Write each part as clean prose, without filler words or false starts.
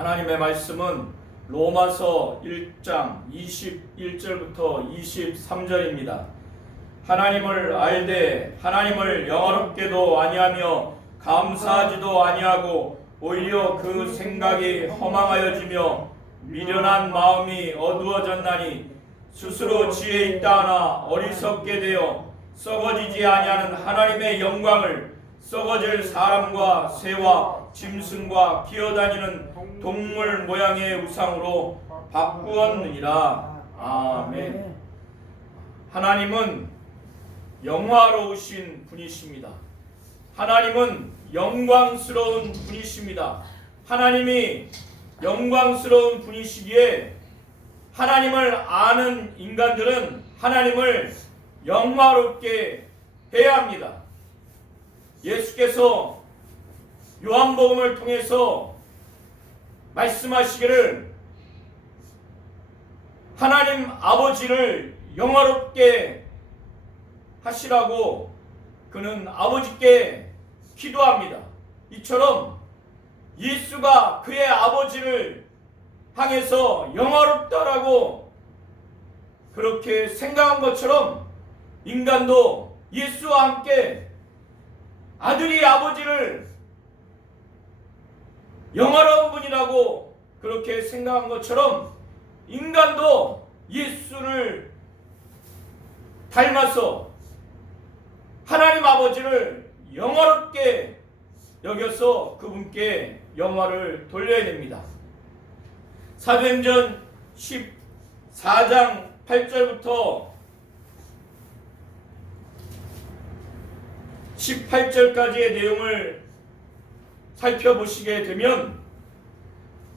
하나님의 말씀은 로마서 1장 21절부터 23절입니다. 하나님을 알되 하나님을 영화롭게도 아니하며 감사하지도 아니하고 오히려 그 생각이 허망하여지며 미련한 마음이 어두워졌나니 스스로 지혜 있다 하나 어리석게 되어 썩어지지 아니하는 하나님의 영광을 썩어질 사람과 새와 짐승과 기어다니는 동물 모양의 우상으로 바꾸었느니라. 아멘. 하나님은 영화로우신 분이십니다. 하나님은 영광스러운 분이십니다. 하나님이 영광스러운 분이시기에 하나님을 아는 인간들은 하나님을 영화롭게 해야 합니다. 예수께서 요한복음을 통해서 말씀하시기를 하나님 아버지를 영화롭게 하시라고 그는 아버지께 기도합니다. 이처럼 예수가 그의 아버지를 향해서 영화롭다라고 그렇게 생각한 것처럼 인간도 예수와 함께 아들이 아버지를 영화로운 분이라고 그렇게 생각한 것처럼 인간도 예수를 닮아서 하나님 아버지를 영화롭게 여겨서 그분께 영화를 돌려야 됩니다. 사도행전 14장 8절부터 18절까지의 내용을 살펴보시게 되면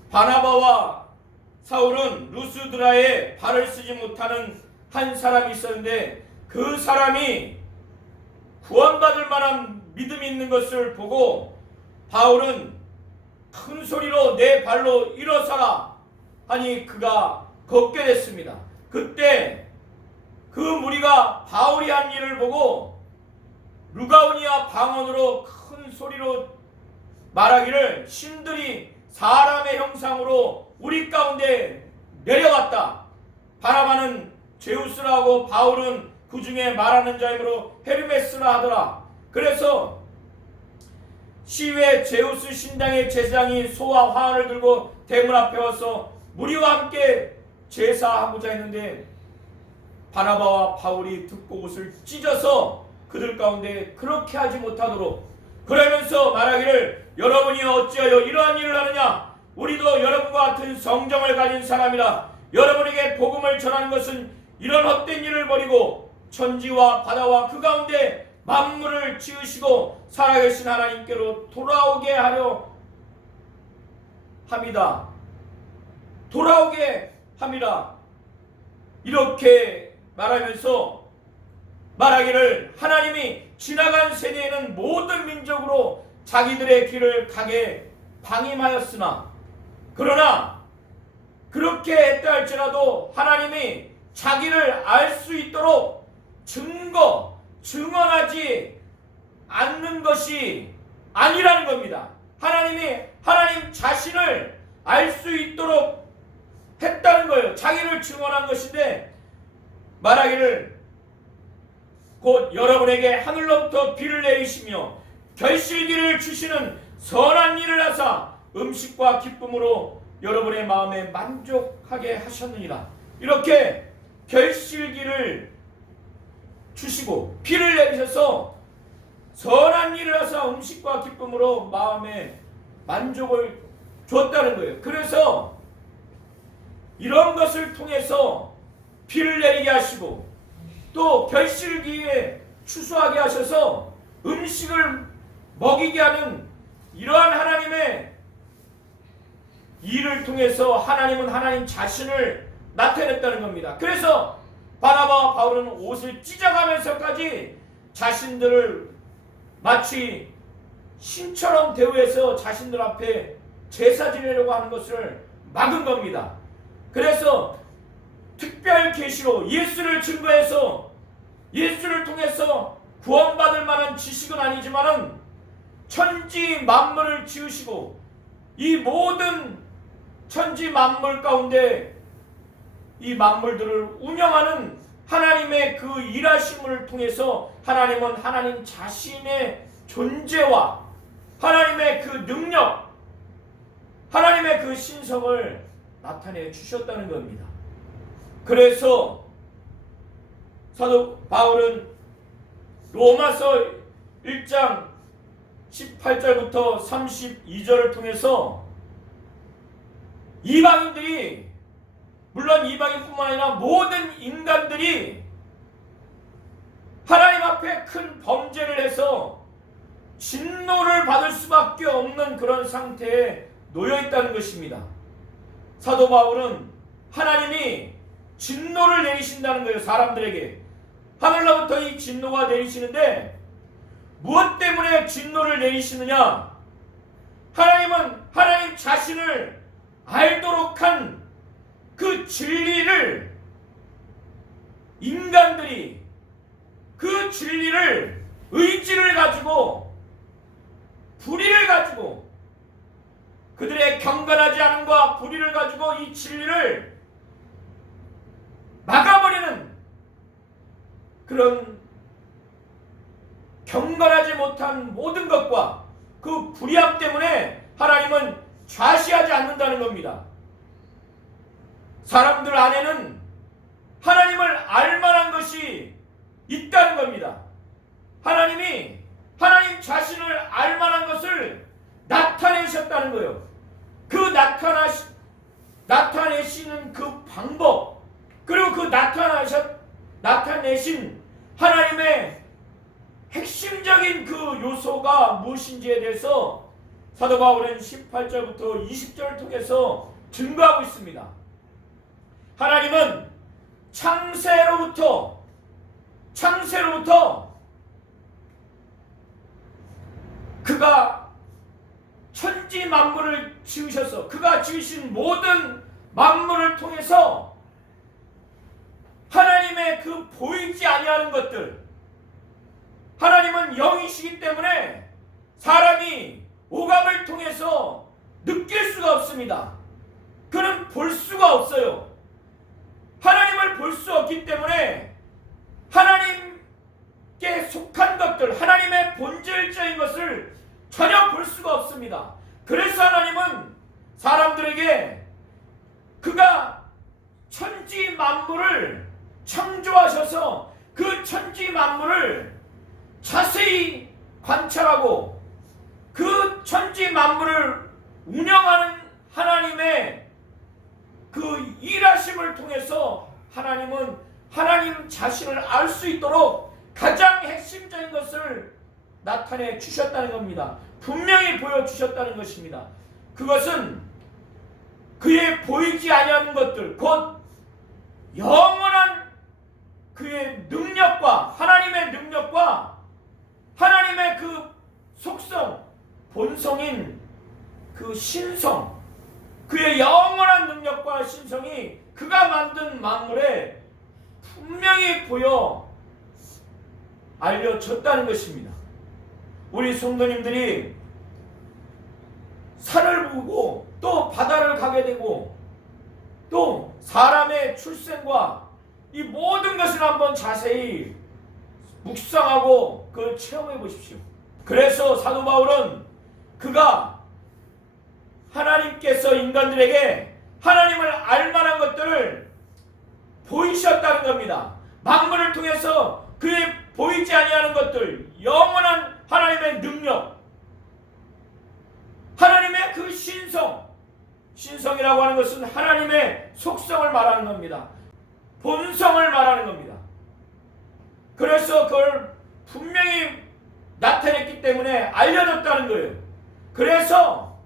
바나바와 사울은 루스드라에 발을 쓰지 못하는 한 사람이 있었는데 그 사람이 구원받을 만한 믿음이 있는 것을 보고 바울은 큰 소리로 내 발로 일어서라 하니 그가 걷게 됐습니다. 그때 그 무리가 바울이 한 일을 보고 루가오니아 방언으로 큰 소리로 말하기를 신들이 사람의 형상으로 우리 가운데 내려왔다. 바나바는 제우스라고 바울은 그 중에 말하는 자이므로 헤르메스라 하더라. 그래서 시외 제우스 신당의 제사장이 소와 화환을 들고 대문 앞에 와서 무리와 함께 제사하고자 했는데 바나바와 바울이 듣고 옷을 찢어서 그들 가운데 그렇게 하지 못하도록 그러면서 말하기를 여러분이 어찌하여 이러한 일을 하느냐. 우리도 여러분과 같은 성정을 가진 사람이라. 여러분에게 복음을 전하는 것은 이런 헛된 일을 버리고 천지와 바다와 그 가운데 만물을 지으시고 살아계신 하나님께로 돌아오게 하려 합니다. 돌아오게 합니다. 이렇게 말하면서 말하기를 하나님이 지나간 세대에는 모든 민족으로 자기들의 길을 가게 방임하였으나 그러나 그렇게 했다 할지라도 하나님이 자기를 알 수 있도록 증언하지 않는 것이 아니라는 겁니다. 하나님이 하나님 자신을 알 수 있도록 했다는 거예요. 자기를 증언한 것인데 말하기를 곧 여러분에게 하늘로부터 비를 내리시며 결실기를 주시는 선한 일을 하사 음식과 기쁨으로 여러분의 마음에 만족하게 하셨느니라. 이렇게 결실기를 주시고 비를 내리셔서 선한 일을 하사 음식과 기쁨으로 마음에 만족을 줬다는 거예요. 그래서 이런 것을 통해서 비를 내리게 하시고 또 결실기에 추수하게 하셔서 음식을 먹이게 하는 이러한 하나님의 일을 통해서 하나님은 하나님 자신을 나타냈다는 겁니다. 그래서 바나바와 바울은 옷을 찢어가면서까지 자신들을 마치 신처럼 대우해서 자신들 앞에 제사 지내려고 하는 것을 막은 겁니다. 그래서 특별 계시로 예수를 증거해서 예수를 통해서 구원받을 만한 지식은 아니지만은 천지 만물을 지으시고 이 모든 천지 만물 가운데 이 만물들을 운영하는 하나님의 그 일하심을 통해서 하나님은 하나님 자신의 존재와 하나님의 그 능력, 하나님의 그 신성을 나타내 주셨다는 겁니다. 그래서 사도 바울은 로마서 1장 18절부터 32절을 통해서 이방인들이, 물론 이방인뿐만 아니라 모든 인간들이 하나님 앞에 큰 범죄를 해서 진노를 받을 수밖에 없는 그런 상태에 놓여 있다는 것입니다. 사도 바울은 하나님이 진노를 내리신다는 거예요. 사람들에게 하늘로부터 이 진노가 내리시는데 무엇 때문에 진노를 내리시느냐? 하나님은 하나님 자신을 알도록 한 그 진리를 인간들이 그 진리를 의지를 가지고 불의를 가지고 그들의 경건하지 않음과 불의를 가지고 이 진리를 막아버리는 그런 경건하지 못한 모든 것과 그 불의함 때문에 하나님은 좌시하지 않는다는 겁니다. 사람들 안에는 하나님을 알만한 것이 있다는 겁니다. 하나님이 하나님 자신을 알만한 것을 나타내셨다는 거예요. 그 나타내시는 그 방법, 그리고 그 나타내신 하나님의 핵심적인 그 요소가 무엇인지에 대해서 사도 바울은 18절부터 20절을 통해서 증거하고 있습니다. 하나님은 창세로부터 그가 천지 만물을 지으셔서 그가 지으신 모든 만물을 통해서 하나님의 그 보이지 아니하는 것들, 하나님은 영이시기 때문에 사람이 오감을 통해서 느낄 수가 없습니다. 그는 볼 수가 없어요. 하나님을 볼 수 없기 때문에 하나님께 속한 것들, 하나님의 본질적인 것을 전혀 볼 수가 없습니다. 그래서 하나님은 사람들에게 그가 천지 만물을 창조하셔서 그 천지 만물을 자세히 관찰하고 그 천지 만물을 운영하는 하나님의 그 일하심을 통해서 하나님은 하나님 자신을 알 수 있도록 가장 핵심적인 것을 나타내 주셨다는 겁니다. 분명히 보여주셨다는 것입니다. 그것은 그의 보이지 아니하는 것들, 곧 영원한 그의 능력과 하나님의 능력과 하나님의 그 속성, 본성인 그 신성, 그의 영원한 능력과 신성이 그가 만든 만물에 분명히 보여 알려졌다는 것입니다. 우리 성도님들이 산을 보고 또 바다를 가게 되고 또 사람의 출생과 이 모든 것을 한번 자세히 묵상하고 그걸 체험해 보십시오. 그래서 사도 바울은 그가 하나님께서 인간들에게 하나님을 알만한 것들을 보이셨다는 겁니다. 만물을 통해서 그의 보이지 아니하는 것들, 영원한 하나님의 능력, 하나님의 그 신성이라고 하는 것은 하나님의 속성을 말하는 겁니다. 본성을 말하는 겁니다. 그래서 그걸 분명히 나타냈기 때문에 알려졌다는 거예요. 그래서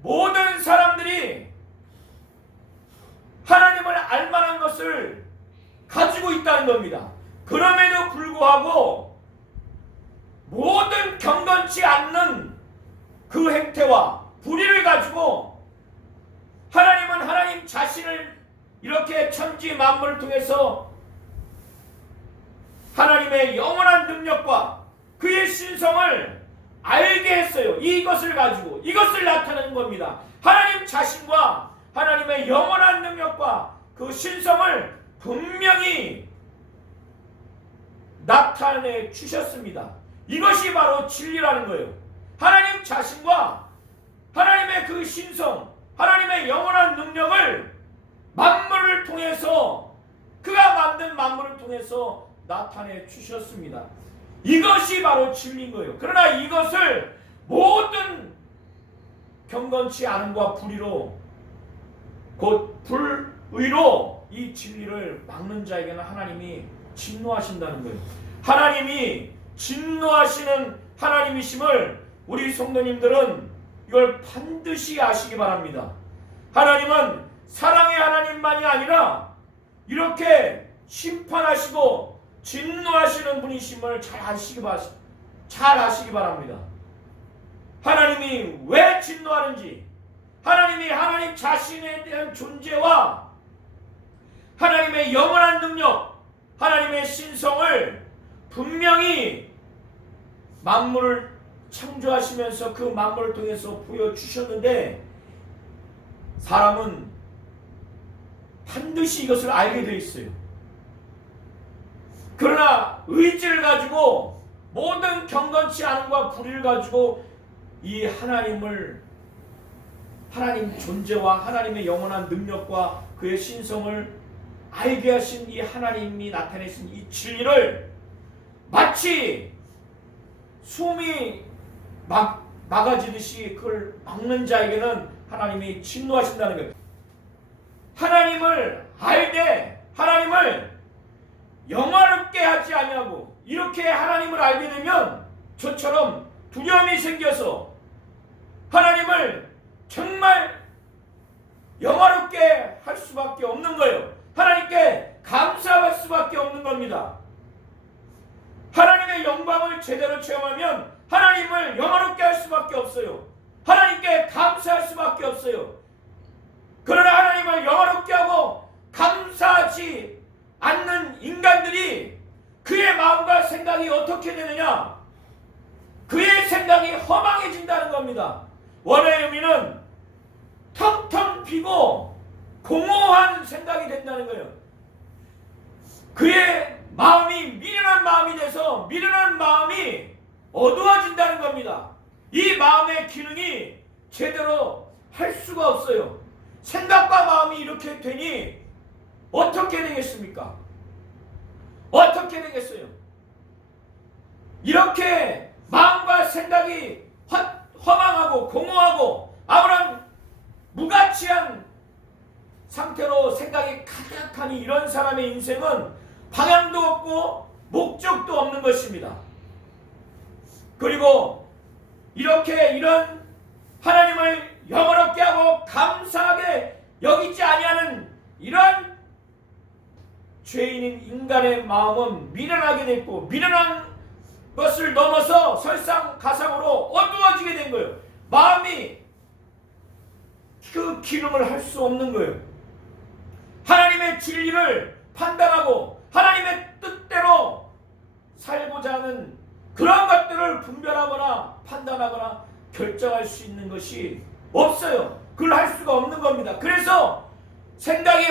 모든 사람들이 하나님을 알만한 것을 가지고 있다는 겁니다. 그럼에도 불구하고 모든 경건치 않는 그 행태와 불의를 가지고 하나님은 하나님 자신을 이렇게 천지 만물을 통해서 하나님의 영원한 능력과 그의 신성을 알게 했어요. 이것을 가지고 이것을 나타내는 겁니다. 하나님 자신과 하나님의 영원한 능력과 그 신성을 분명히 나타내 주셨습니다. 이것이 바로 진리라는 거예요. 하나님 자신과 하나님의 그 신성, 하나님의 영원한 능력을 만물을 통해서, 그가 만든 만물을 통해서 나타내 주셨습니다. 이것이 바로 진리인 거예요. 그러나 이것을 모든 경건치 않음과 불의로, 곧 불의로 이 진리를 막는 자에게는 하나님이 진노하신다는 거예요. 하나님이 진노하시는 하나님이심을 우리 성도님들은 이걸 반드시 아시기 바랍니다. 하나님은 사랑의 하나님만이 아니라 이렇게 심판하시고 진노하시는 분이심을 잘 아시기 바랍니다. 하나님이 왜 진노하는지, 하나님이 하나님 자신에 대한 존재와 하나님의 영원한 능력, 하나님의 신성을 분명히 만물을 창조하시면서 그 만물을 통해서 보여주셨는데, 사람은 반드시 이것을 알게 되어 있어요. 그러나 의지를 가지고, 모든 경건치 않음과 불의를 가지고 이 하나님 존재와 하나님의 영원한 능력과 그의 신성을 알게 하신 이 하나님이 나타내신 이 진리를 마치 숨이 막아지듯이 그걸 막는 자에게는 하나님이 진노하신다는 거예요. 하나님을 알되 하나님을 영화롭게 하지 아니하고, 이렇게 하나님을 알게 되면 저처럼 두려움이 생겨서 하나님을 정말 영화롭게 할 수밖에 없는 거예요. 하나님께 감사할 수밖에 없는 겁니다. 하나님의 영광을 제대로 체험하면 하나님을 영화롭게 할 수밖에 없어요. 하나님께 감사할 수밖에 없어요. 그러나 하나님을 영화롭게 하고 감사하지 않는 인간들이 그의 마음과 생각이 어떻게 되느냐? 그의 생각이 허망해진다는 겁니다. 원어의 의미는 텅텅 비고 공허한 생각이 된다는 거예요. 그의 마음이 미련한 마음이 돼서 미련한 마음이 어두워진다는 겁니다. 이 마음의 기능이 제대로 할 수가 없어요. 생각과 마음이 이렇게 되니 어떻게 되겠습니까? 어떻게 되겠어요? 이렇게 마음과 생각이 허망하고 공허하고 아무런 무가치한 상태로 생각이 가득하니 이런 사람의 인생은 방향도 없고 목적도 없는 것입니다. 그리고 이런 하나님을 영원롭게 하고 감사하게 여기지 아니하는 이런 죄인인 인간의 마음은 미련하게 됐고, 미련한 것을 넘어서 설상가상으로 어두워지게 된 거예요. 마음이 그 기능을 할 수 없는 거예요. 하나님의 진리를 판단하고 하나님의 뜻대로 살고자 하는 그런 것들을 분별하거나 판단하거나 결정할 수 있는 것이 없어요. 그걸 할 수가 없는 겁니다. 그래서 생각이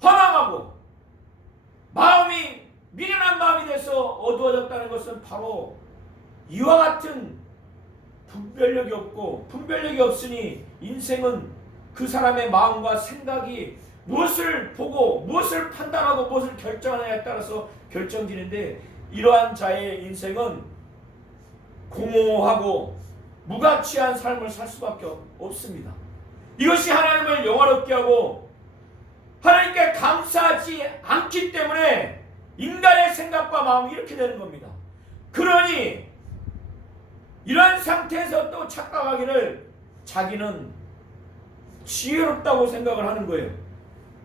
허망하고 마음이 미련한 마음이 돼서 어두워졌다는 것은 바로 이와 같은 분별력이 없고, 분별력이 없으니 인생은 그 사람의 마음과 생각이 무엇을 보고 무엇을 판단하고 무엇을 결정하느냐에 따라서 결정지는데, 이러한 자의 인생은 공허하고 무가치한 삶을 살 수밖에 없습니다. 이것이 하나님을 영화롭게 하고 하나님께 감사하지 않기 때문에 인간의 생각과 마음이 이렇게 되는 겁니다. 그러니 이런 상태에서 또 착각하기를 자기는 지혜롭다고 생각을 하는 거예요.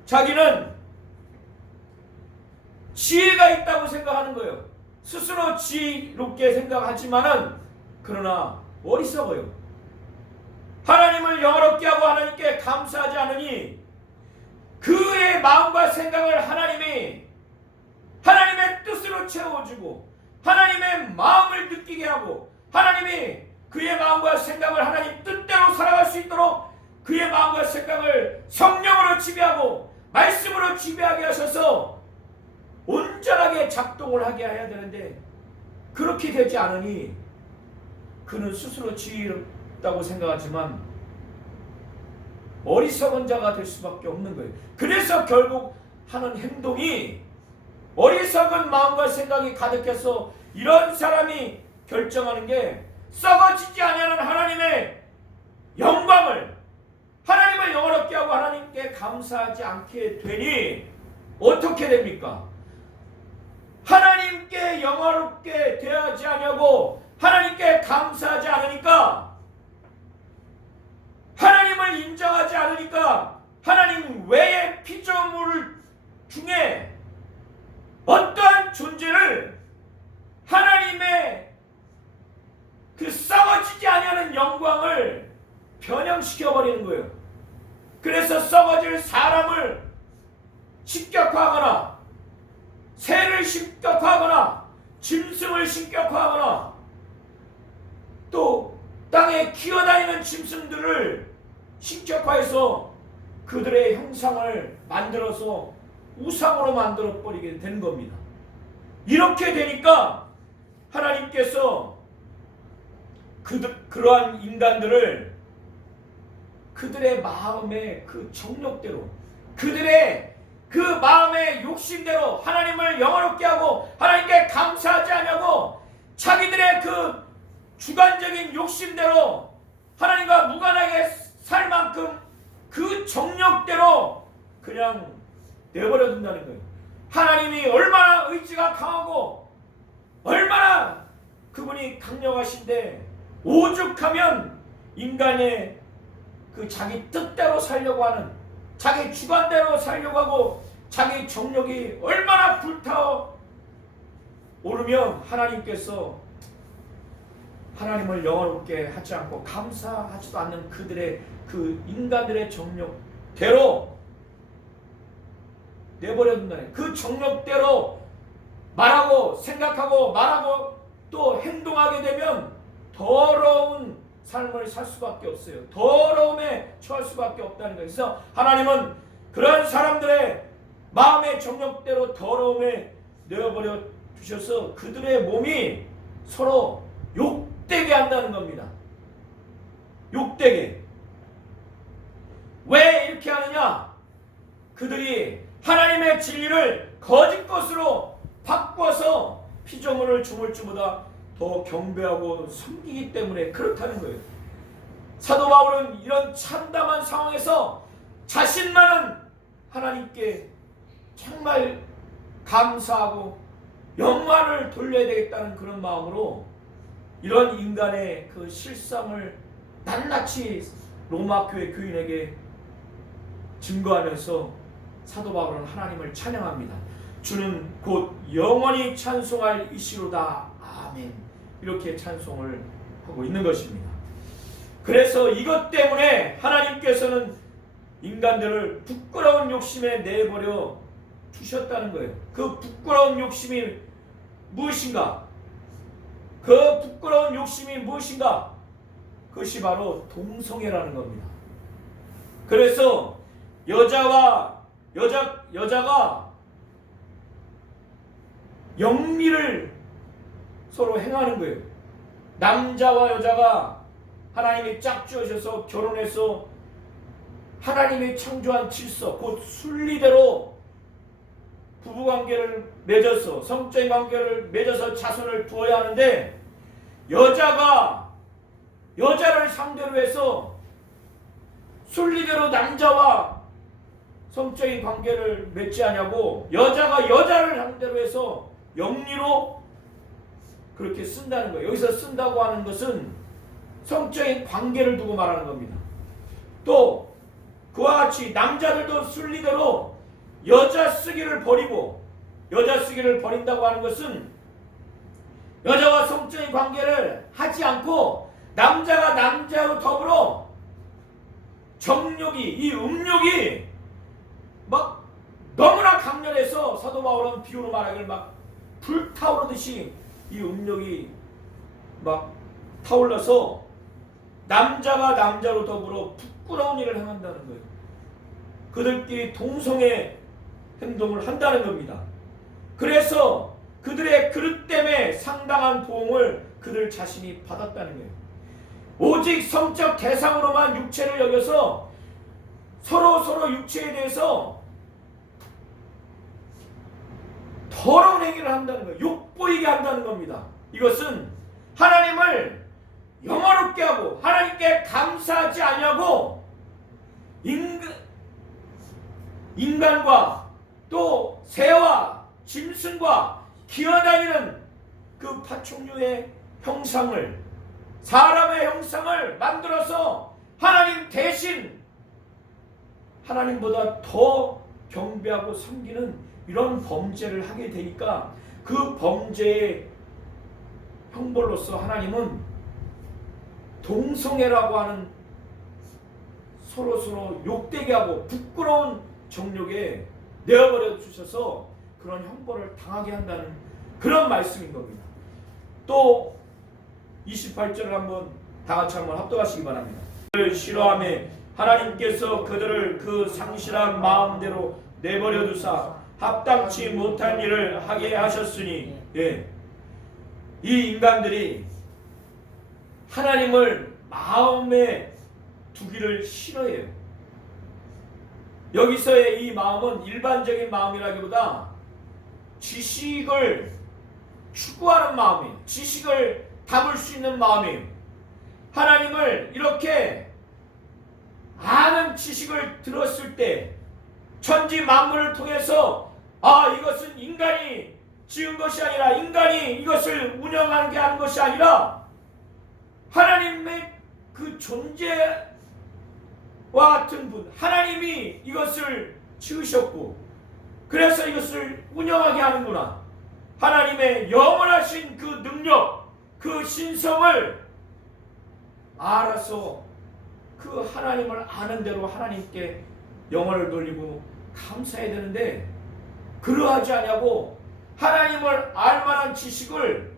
자기는 지혜가 있다고 생각하는 거예요. 스스로 지혜롭게 생각하지만은 그러나 어리석어요. 하나님을 영화롭게 하고 하나님께 감사하지 않으니 그의 마음과 생각을 하나님의 뜻으로 채워주고 하나님의 마음을 느끼게 하고 하나님이 그의 마음과 생각을 하나님 뜻대로 살아갈 수 있도록 그의 마음과 생각을 성령으로 지배하고 말씀으로 지배하게 하셔서 온전하게 작동을 하게 해야 되는데 그렇게 되지 않으니 그는 스스로 지혜롭다고 생각하지만 어리석은 자가 될 수밖에 없는 거예요. 그래서 결국 하는 행동이 어리석은 마음과 생각이 가득해서 이런 사람이 결정하는 게 썩어지지 아니하는 하나님의 영광을 하나님을 영원롭게 하고 하나님께 감사하지 않게 되니 어떻게 됩니까? 하나님께 영원롭게 대하지 아니하고 하나님께 감사하지 않으니까 하나님을 인정하지 않으니까 하나님 외의 피조물 중에 어떠한 존재를 하나님의 그 썩어지지 아니하는 영광을 변형시켜 버리는 거예요. 그래서 썩어질 사람을 신격화하거나 새를 신격화하거나 짐승을 신격화하거나 또 땅에 기어다니는 짐승들을 신격화해서 그들의 형상을 만들어서 우상으로 만들어 버리게 되는 겁니다. 이렇게 되니까 하나님께서 그러한 인간들을 그들의 마음의 그 정욕대로 그들의 그 마음의 욕심대로 하나님을 영원롭게 하고 하나님께 감사하지 않냐고 자기들의 그 주관적인 욕심대로 하나님과 무관하게 살 만큼 그 정욕대로 그냥 내버려 둔다는 거예요. 하나님이 얼마나 의지가 강하고 얼마나 그분이 강력하신데 오죽하면 인간의 그 자기 뜻대로 살려고 하는 자기 주관대로 살려고 하고 자기 정욕이 얼마나 불타오 오르면 하나님께서 하나님을 영원롭게 하지 않고 감사하지도 않는 그들의 그 인간들의 정욕대로 내버려 둔다는 그 정욕대로 말하고 생각하고 말하고 또 행동하게 되면 더러운 삶을 살 수밖에 없어요. 더러움에 처할 수밖에 없다는 거예요. 그래서 하나님은 그런 사람들의 마음의 정욕대로 더러움에 내어버려 두셔서 그들의 몸이 서로 욕되게 한다는 겁니다. 욕되게. 왜 이렇게 하느냐? 그들이 하나님의 진리를 거짓 것으로 바꿔서 피조물을 주물주보다 더 경배하고 섬기기 때문에 그렇다는 거예요. 사도 바울은 이런 참담한 상황에서 자신만은 하나님께 정말 감사하고 영광을 돌려야 되겠다는 그런 마음으로 이런 인간의 그 실상을 낱낱이 로마 교회 교인에게 증거하면서 사도 바울은 하나님을 찬양합니다. 주는 곧 영원히 찬송할 이시로다. 아멘. 이렇게 찬송을 하고 있는 것입니다. 그래서 이것 때문에 하나님께서는 인간들을 부끄러운 욕심에 내버려 두셨다는 거예요. 그 부끄러운 욕심이 무엇인가? 그 부끄러운 욕심이 무엇인가? 그것이 바로 동성애라는 겁니다. 그래서 여자가 영리를 서로 행하는 거예요. 남자와 여자가 하나님이 짝지으셔서 결혼해서 하나님이 창조한 질서, 곧 순리대로 부부관계를 맺어서 성적인 관계를 맺어서 자손을 두어야 하는데 여자가 여자를 상대로 해서 순리대로 남자와 성적인 관계를 맺지 않냐고 여자가 여자를 상대로 해서 영리로 그렇게 쓴다는 거예요. 여기서 쓴다고 하는 것은 성적인 관계를 두고 말하는 겁니다. 또 그와 같이 남자들도 순리대로 여자 쓰기를 버리고 여자 쓰기를 버린다고 하는 것은 여자와 성적인 관계를 하지 않고 남자가 남자로 더불어 정욕이 이 음욕이 막 너무나 강렬해서 사도 바울은 비유로 말하기를 막 불타오르듯이 이 음욕이 막 타올라서 남자가 남자로 더불어 부끄러운 일을 행한다는 거예요. 그들끼리 동성애 행동을 한다는 겁니다. 그래서 그들의 그릇 때문에 상당한 보응을 그들 자신이 받았다는 거예요. 오직 성적 대상으로만 육체를 여겨서 서로 육체에 대해서 더러운 행위를 한다는 거예요. 욕보이게 한다는 겁니다. 이것은 하나님을 영화롭게 하고 하나님께 감사하지 아니하고 인간과 또 새와 짐승과 기어다니는 그 파충류의 형상을, 사람의 형상을 만들어서 하나님 대신 하나님보다 더 경배하고 섬기는 이런 범죄를 하게 되니까 그 범죄의 형벌로서 하나님은 동성애라고 하는 서로 욕되게 하고 부끄러운 정욕에 내어버려 주셔서 그런 형벌을 당하게 한다는 그런 말씀인 겁니다. 또 28절을 한번 다 같이 한번 합독하시기 바랍니다. 그들을 싫어하며 하나님께서 그들을 그 상실한 마음대로 내버려 두사 합당치 못한 일을 하게 하셨으니, 이 인간들이 하나님을 마음에 두기를 싫어해요. 여기서의 이 마음은 일반적인 마음이라기보다 지식을 추구하는 마음이에요. 지식을 담을 수 있는 마음이에요. 하나님을 이렇게 아는 지식을 들었을 때 천지 만물을 통해서 이것은 인간이 지은 것이 아니라 인간이 이것을 운영하는 하는 것이 아니라 하나님의 그 존재와 같은 분, 하나님이 이것을 지으셨고 그래서 이것을 운영하게 하는구나. 하나님의 영원하신 그 능력, 그 신성을 알아서 그 하나님을 아는 대로 하나님께 영혼을 돌리고 감사해야 되는데 그러하지 않냐고 하나님을 알만한 지식을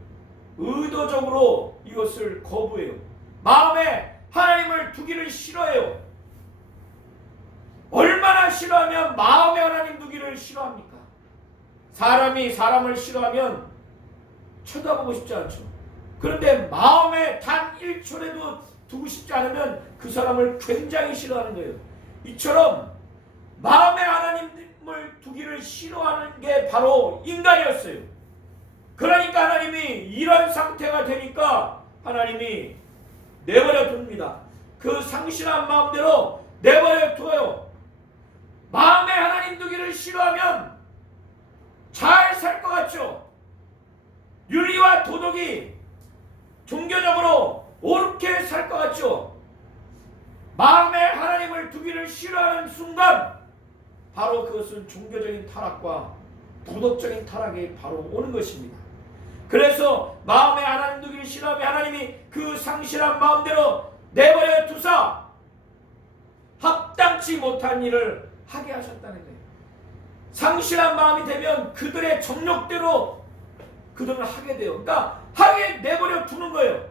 의도적으로 이것을 거부해요. 마음에 하나님을 두기를 싫어해요. 얼마나 싫어하면 마음에 하나님 두기를 싫어합니까? 사람이 사람을 싫어하면 쳐다보고 싶지 않죠. 그런데 마음에 단 1초라도 두고 싶지 않으면 그 사람을 굉장히 싫어하는 거예요. 이처럼 마음에 하나님을 두기를 싫어하는 게 바로 인간이었어요. 그러니까 하나님이 이런 상태가 되니까 하나님이 내버려 둡니다. 그 상실한 마음대로 내버려 둬요. 마음에 하나님 두기를 싫어하면 잘 살 것 같죠? 윤리와 도덕이 종교적으로 옳게 살 것 같죠? 마음에 하나님을 두기를 싫어하는 순간 바로 그것은 종교적인 타락과 도덕적인 타락이 바로 오는 것입니다. 그래서 마음에 하나님 두기를 싫어하며 하나님이 그 상실한 마음대로 내버려 두사 합당치 못한 일을 하게 하셨다는 거예요. 상실한 마음이 되면 그들의 정욕대로 그들은 하게 돼요. 그러니까 하게 내버려 두는 거예요.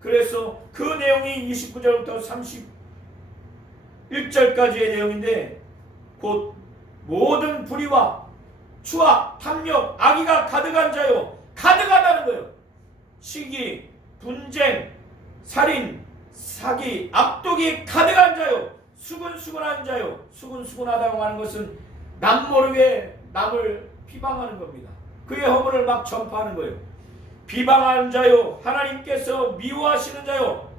그래서 그 내용이 29절부터 31절까지의 내용인데 곧 모든 불의와 추악, 탐욕, 악의가 가득한 자요. 가득하다는 거예요. 시기, 분쟁, 살인, 사기, 악독이 가득한 자요. 수근수근한 자요. 수근수근하다고 하는 것은 남 모르게 남을 비방하는 겁니다. 그의 허물을 막 전파하는 거예요. 비방하는 자요. 하나님께서 미워하시는 자요.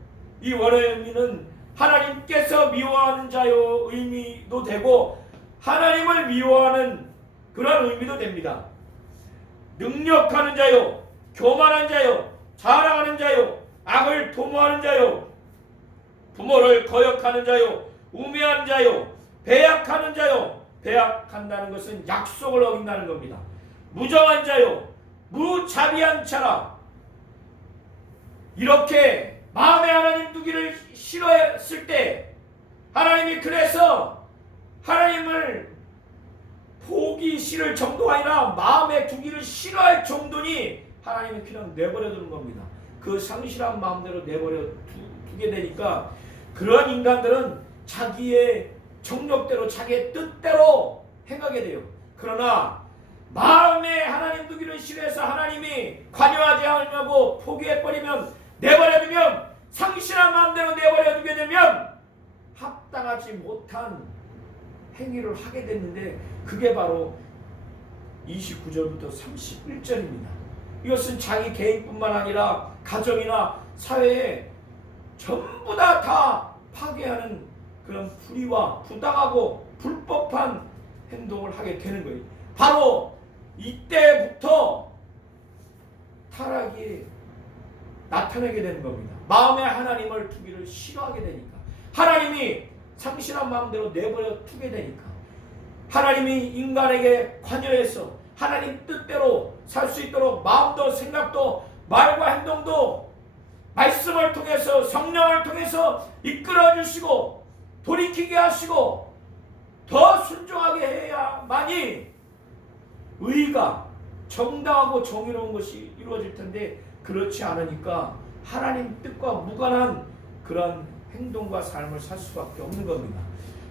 이 원어의 의미는 하나님께서 미워하는 자요 의미도 되고 하나님을 미워하는 그런 의미도 됩니다. 능력하는 자요. 교만한 자요. 자랑하는 자요. 악을 도모하는 자요. 부모를 거역하는 자요. 우매한 자요. 배약하는 자요. 배약한다는 것은 약속을 어긴다는 겁니다. 무정한 자요. 무자비한 자라. 이렇게 마음에 하나님 두기를 싫어했을 때 하나님이 그래서 하나님을 보기 싫을 정도가 아니라 마음에 두기를 싫어할 정도니 하나님이 그냥 내버려 두는 겁니다. 그 상실한 마음대로 내버려 두게 되니까 그런 인간들은 자기의 정욕대로 자기의 뜻대로 행하게 돼요. 그러나 마음에 하나님 두기를 싫어해서 하나님이 관여하지 않으려고 포기해버리면, 내버려두면, 상실한 마음대로 내버려두게 되면 합당하지 못한 행위를 하게 됐는데, 그게 바로 29절부터 31절입니다. 이것은 자기 개인뿐만 아니라 가정이나 사회에 전부 다 파괴하는 그런 불의와 부당하고 불법한 행동을 하게 되는 거예요. 바로 이때부터 타락이 나타나게 되는 겁니다. 마음에 하나님을 두기를 싫어하게 되니까, 하나님이 상실한 마음대로 내버려 두게 되니까, 하나님이 인간에게 관여해서 하나님 뜻대로 살 수 있도록 마음도 생각도 말과 행동도 말씀을 통해서 성령을 통해서 이끌어 주시고 돌이키게 하시고 더 순종하게 해야만이 의가 정당하고 정의로운 것이 이루어질 텐데, 그렇지 않으니까 하나님 뜻과 무관한 그런 행동과 삶을 살 수밖에 없는 겁니다.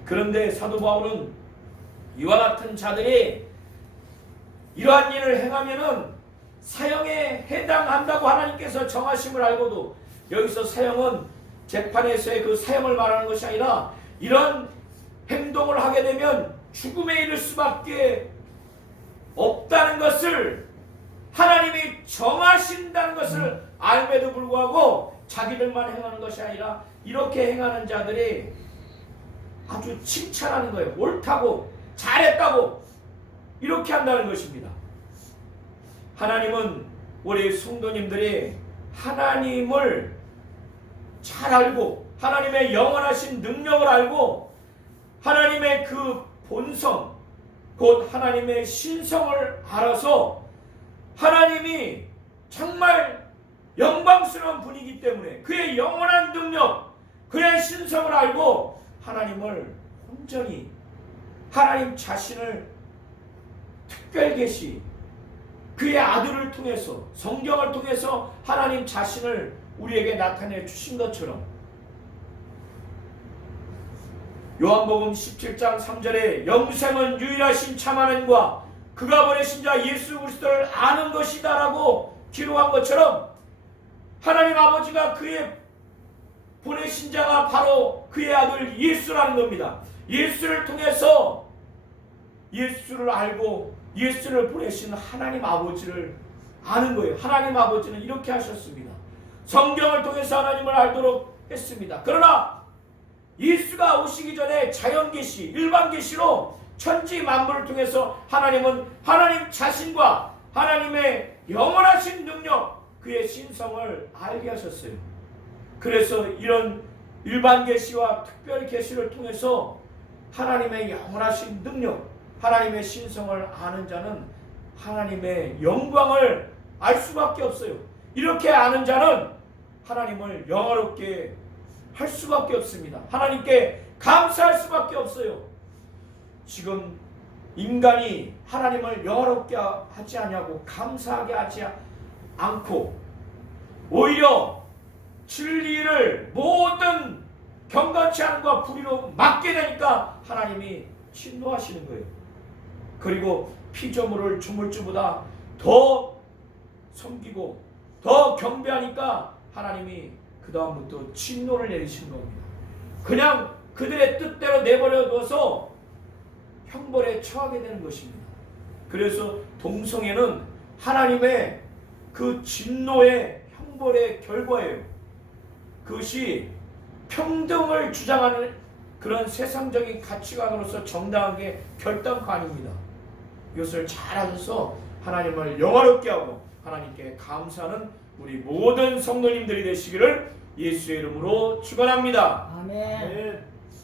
그런데 사도 바울은 이와 같은 자들이 이러한 일을 행하면은 사형에 해당한다고 하나님께서 정하심을 알고도, 여기서 사형은 재판에서의 그 사형을 말하는 것이 아니라 이런 행동을 하게 되면 죽음에 이를 수밖에 없다는 것을 하나님이 정하신다는 것을 알매도 불구하고 자기들만 행하는 것이 아니라 이렇게 행하는 자들이 아주 칭찬하는 거예요. 옳다고, 잘했다고, 이렇게 한다는 것입니다. 하나님은 우리 성도님들이 하나님을 잘 알고 하나님의 영원하신 능력을 알고 하나님의 그 본성, 곧 하나님의 신성을 알아서 하나님이 정말 영광스러운 분이기 때문에 그의 영원한 능력, 그의 신성을 알고 하나님을 온전히, 하나님 자신을 특별 계시, 그의 아들을 통해서, 성경을 통해서 하나님 자신을 우리에게 나타내 주신 것처럼, 요한복음 17장 3절에 영생은 유일하신 참 하나님과 그가 보내신 자 예수 그리스도를 아는 것이다 라고 기록한 것처럼, 하나님 아버지가 그의 보내신 자가 바로 그의 아들 예수라는 겁니다. 예수를 통해서 예수를 알고 예수를 보내신 하나님 아버지를 아는 거예요. 하나님 아버지는 이렇게 하셨습니다. 성경을 통해서 하나님을 알도록 했습니다. 그러나 예수가 오시기 전에 자연계시, 일반계시로 천지 만물을 통해서 하나님은 하나님 자신과 하나님의 영원하신 능력, 그의 신성을 알게 하셨어요. 그래서 이런 일반계시와 특별계시를 통해서 하나님의 영원하신 능력, 하나님의 신성을 아는 자는 하나님의 영광을 알 수밖에 없어요. 이렇게 아는 자는 하나님을 영화롭게 할 수밖에 없습니다. 하나님께 감사할 수밖에 없어요. 지금 인간이 하나님을 영화롭게 하지 않냐고, 감사하게 하지 않고 오히려 진리를 모든 경건치 않은과 불의로 막게 되니까 하나님이 진노하시는 거예요. 그리고 피조물을 조물주보다 더 섬기고 더 경배하니까 하나님이 그 다음부터 진노를 내리시는 겁니다. 그냥 그들의 뜻대로 내버려둬서 형벌에 처하게 되는 것입니다. 그래서 동성애는 하나님의 그 진노의 형벌의 결과예요. 그것이 평등을 주장하는 그런 세상적인 가치관으로서 정당하게 결단관입니다. 이것을 잘 아셔서 하나님을 영화롭게 하고 하나님께 감사하는 우리 모든 성도님들이 되시기를 예수의 이름으로 축원합니다. 아멘.